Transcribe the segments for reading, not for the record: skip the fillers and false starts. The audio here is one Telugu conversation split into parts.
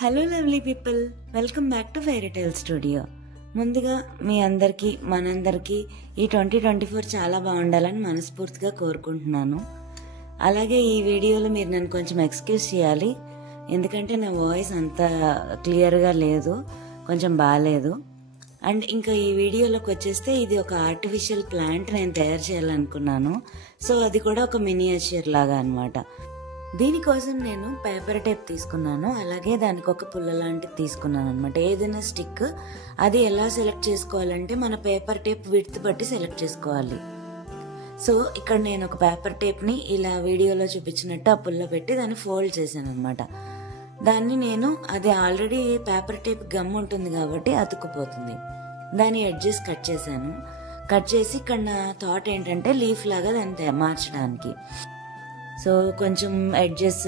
Hello lovely people, welcome back to fairy tale studio. ముందుగా మీ అందరికీ మనందరికీ ఈ 2024 చాలా బాగుండాలని మనస్ఫూర్తిగా కోరుకుంటున్నాను. అలాగే ఈ వీడియోలో మీరు నన్ను కొంచెం ఎక్స్క్యూజ్ చేయాలి, ఎందుకంటే నా వాయిస్ అంత క్లియర్గా లేదు, కొంచెం బాగాలేదు. అండ్ ఇంకా ఈ వీడియోలోకి వచ్చేస్తే ఇది ఒక ఆర్టిఫిషియల్ ప్లాంట్ నేను తయారు చేయాలనుకున్నాను. సో అది కూడా ఒక మినియేచర్ లాగా అనమాట. దీనికోసం నేను పేపర్ టేప్ తీసుకున్నాను, అలాగే దానికి ఒక పుల్ల లాంటిది తీసుకున్నాను అనమాట. ఏదైనా స్టిక్ అది ఎలా సెలెక్ట్ చేసుకోవాలంటే మన పేపర్ టేప్ విడ్త్ బట్టి సెలెక్ట్ చేసుకోవాలి. సో ఇక్కడ నేను ఒక పేపర్ టేప్ని ఇలా వీడియోలో చూపించినట్టు ఆ పుల్ల పెట్టి దాన్ని ఫోల్డ్ చేశాను అనమాట. దాన్ని నేను అది ఆల్రెడీ పేపర్ టేప్ గమ్ ఉంటుంది కాబట్టి అతుక్కుపోతుంది. దాని ఎడ్జెస్ కట్ చేశాను. కట్ చేసి ఇక్కడ నా థాట్ ఏంటంటే లీఫ్ లాగా దాన్ని మార్చడానికి. సో కొంచెం ఎడ్జెస్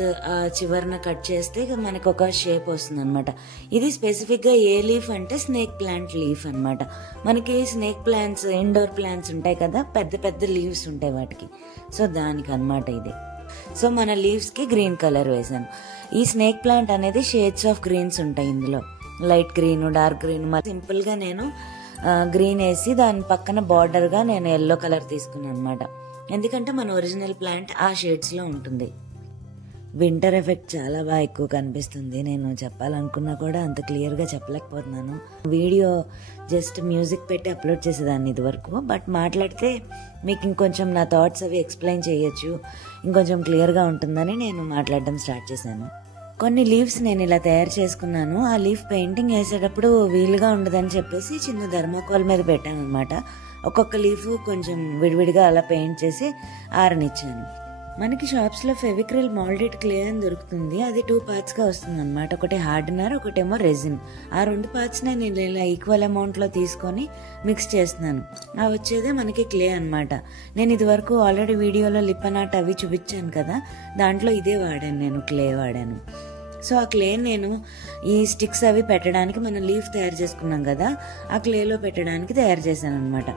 చివరన కట్ చేస్తే మనకు ఒక షేప్ వస్తుంది అనమాట. ఇది స్పెసిఫిక్గా ఏ లీఫ్ అంటే స్నేక్ ప్లాంట్ లీఫ్ అనమాట. మనకి స్నేక్ ప్లాంట్స్, ఇండోర్ ప్లాంట్స్ ఉంటాయి కదా, పెద్ద పెద్ద లీవ్స్ ఉంటాయి వాటికి. సో దానికి అనమాట ఇది. సో మన లీవ్స్కి గ్రీన్ కలర్ వేసాను. ఈ స్నేక్ ప్లాంట్ అనేది షేడ్స్ ఆఫ్ గ్రీన్స్ ఉంటాయి ఇందులో, లైట్ గ్రీన్, డార్క్ గ్రీన్. సింపుల్గా నేను గ్రీన్ వేసి దాని పక్కన బార్డర్గా నేను ఎల్లో కలర్ తీసుకున్నాను అనమాట. ఎందుకంటే మన ఒరిజినల్ ప్లాంట్ ఆ షేడ్స్లో ఉంటుంది. వింటర్ ఎఫెక్ట్ చాలా బాగా ఎక్కువ కనిపిస్తుంది. నేను చెప్పాలనుకున్నా కూడా అంత క్లియర్గా చెప్పలేకపోతున్నాను. వీడియో జస్ట్ మ్యూజిక్ పెట్టి అప్లోడ్ చేసేదాన్ని ఇదివరకు, బట్ మాట్లాడితే మీకు ఇంకొంచెం నా థాట్స్ అవి ఎక్స్ప్లెయిన్ చేయొచ్చు, ఇంకొంచెం క్లియర్గా ఉంటుందని నేను మాట్లాడడం స్టార్ట్ చేశాను. కొన్ని లీవ్స్ నేను ఇలా తయారు చేసుకున్నాను. ఆ లీఫ్ పెయింటింగ్ వేసేటప్పుడు వీలుగా ఉండదని చెప్పేసి చిన్న థర్మాకోల్ మీద పెట్టాను అనమాట. ఒక్కొక్క లీఫ్ కొంచెం విడివిడిగా అలా పెయింట్ చేసి ఆరనిచ్చాను. మనకి షాప్స్లో ఫెవిక్రిల్ మోల్డెడ్ క్లే అని దొరుకుతుంది. అది 2 పార్ట్స్గా వస్తుంది అనమాట. ఒకటి హార్డనర్, ఒకటేమో రెజిన్. ఆ 2 పార్ట్స్ నేను ఇలా ఈక్వల్ అమౌంట్లో తీసుకొని మిక్స్ చేస్తున్నాను. ఆ వచ్చేదే మనకి క్లే అనమాట. నేను ఇది వరకు ఆల్రెడీ వీడియోలో లిప్ ఆర్ట్ అవి చూపించాను కదా, దాంట్లో ఇదే వాడాను, నేను క్లే వాడాను. సో ఆ క్లే నేను ఈ స్టిక్స్ అవి పెట్టడానికి, మనం లీఫ్ తయారు చేసుకున్నాం కదా, ఆ క్లేలో పెట్టడానికి తయారు చేశాను అనమాట.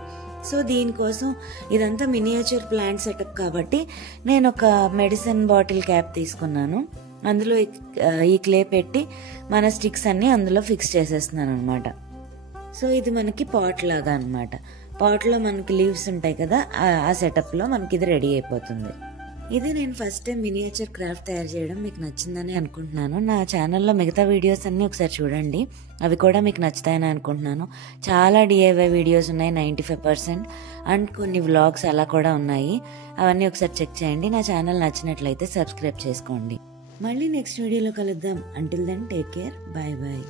సో దీనికోసం ఇదంతా మినియేచర్ ప్లాంట్ సెటప్ కాబట్టి నేను ఒక మెడిసిన్ బాటిల్ క్యాప్ తీసుకున్నాను. అందులో ఈ క్లే పెట్టి మన స్టిక్స్ అన్ని అందులో ఫిక్స్ చేసేస్తున్నాను అనమాట. సో ఇది మనకి పాట్ లాగా అనమాట. పాట్లో మనకి లీవ్స్ ఉంటాయి కదా, ఆ సెటప్లో మనకి ఇది రెడీ అయిపోతుంది. ఇది నేను ఫస్ట్ టైం మినియేచర్ క్రాఫ్ట్ తయారు చేయడం. మీకు నచ్చిందని అనుకుంటున్నాను. నా ఛానల్లో మిగతా వీడియోస్ అన్నీ ఒకసారి చూడండి, అవి కూడా మీకు నచ్చుతాయని అనుకుంటున్నాను. చాలా DIY వీడియోస్ ఉన్నాయి 95%, అండ్ కొన్ని వ్లాగ్స్ అలా కూడా ఉన్నాయి. అవన్నీ ఒకసారి చెక్ చేయండి. నా ఛానల్ నచ్చినట్లయితే సబ్స్క్రైబ్ చేసుకోండి. మళ్ళీ నెక్స్ట్ వీడియోలో కలుద్దాం. Until then take care, bye bye.